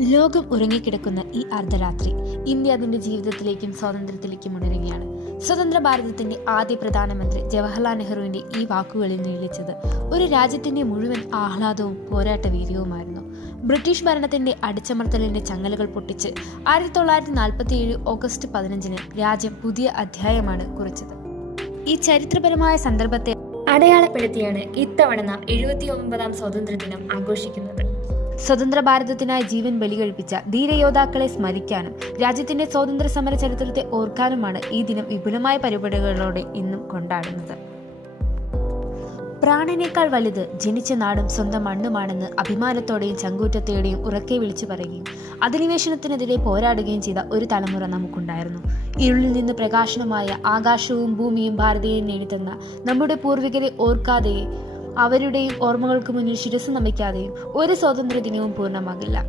ലോകം ഉറങ്ങിക്കിടക്കുന്ന ഈ അർദ്ധരാത്രി ഇന്ത്യ അതിന്റെ ജീവിതത്തിലേക്കും സ്വാതന്ത്ര്യത്തിലേക്കും ഉണരുകയാണ്. സ്വതന്ത്ര ഭാരതത്തിന്റെ ആദ്യ പ്രധാനമന്ത്രി ജവഹർലാൽ നെഹ്റുവിന്റെ ഈ വാക്കുകളിൽ നിഴലിച്ചത് ഒരു രാജ്യത്തിന്റെ മുഴുവൻ ആഹ്ലാദവും പോരാട്ട വീര്യവുമായിരുന്നു. ബ്രിട്ടീഷ് ഭരണത്തിന്റെ അടിച്ചമർത്തലിന്റെ ചങ്ങലകൾ പൊട്ടിച്ച് 1947 ഓഗസ്റ്റ് 15 രാജ്യം പുതിയ അധ്യായമാണ് കുറിച്ചത്. ഈ ചരിത്രപരമായ സന്ദർഭത്തെ അടയാളപ്പെടുത്തിയാണ് ഇത്തവണ നാം 79ാം സ്വാതന്ത്ര്യദിനം ആഘോഷിക്കുന്നത്. സ്വതന്ത്ര ഭാരതത്തിനായി ജീവൻ ബലികഴിപ്പിച്ച ധീരയോദ്ധാക്കളെ സ്മരിക്കാനും രാജ്യത്തിന്റെ സ്വാതന്ത്ര്യ സമര ചരിത്രത്തെ ഓർക്കാനുമാണ് ഈ ദിനം വിപുലമായ പരിപാടികളോടെ ഇന്നും കൊണ്ടാടുന്നത്. പ്രാണനേക്കാൾ വലുത് ജനിച്ച നാടും സ്വന്തം മണ്ണുമാണെന്ന് അഭിമാനത്തോടെയും ചങ്കൂറ്റത്തോടെയും ഉറക്കെ വിളിച്ചു പറയുകയും അധിനിവേശനത്തിനെതിരെ പോരാടുകയും ചെയ്ത ഒരു തലമുറ നമുക്കുണ്ടായിരുന്നു. ഇരുളിൽ നിന്ന് പ്രകാശനമായ ആകാശവും ഭൂമിയും ഭാരതീയം നേടിത്തന്ന നമ്മുടെ പൂർവികരെ ഓർക്കാതെയും അവരുടെയും ഓർമ്മകൾക്ക് മുന്നിൽ ശിരസ് നമിക്കാതെയും ഒരു സ്വാതന്ത്ര്യ ദിനവും പൂർണ്ണമാകില്ല.